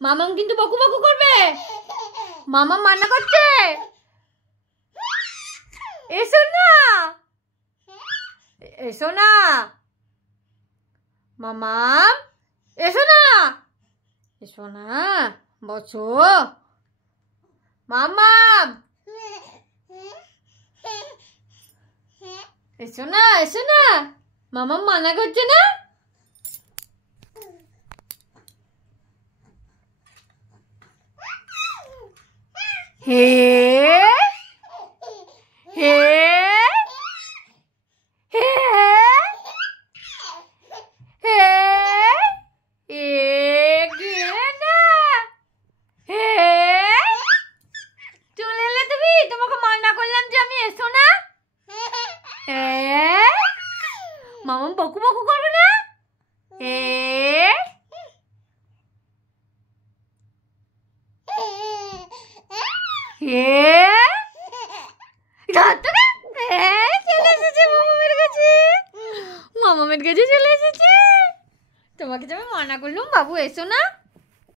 মামাম কিন্তু বকু বকু করবে। মামাম মান্না করছে। এসো না, এসো না মামাম, এসো না, এসো না, বসো মামাম, এসো না, এসো না। মামাম মানা করছে না। হে হে হে হে এ গেলে না। হে চলে এলে তুমি, তোমাকে মানা করলাম যে আমি এসো না। মামাম বকু বকু করবে না। চলে এসেছে মামামের কাছে, মামামের কাছে চলে এসেছে। তোমাকে যে আমি মানা করলাম বাবু এসো না।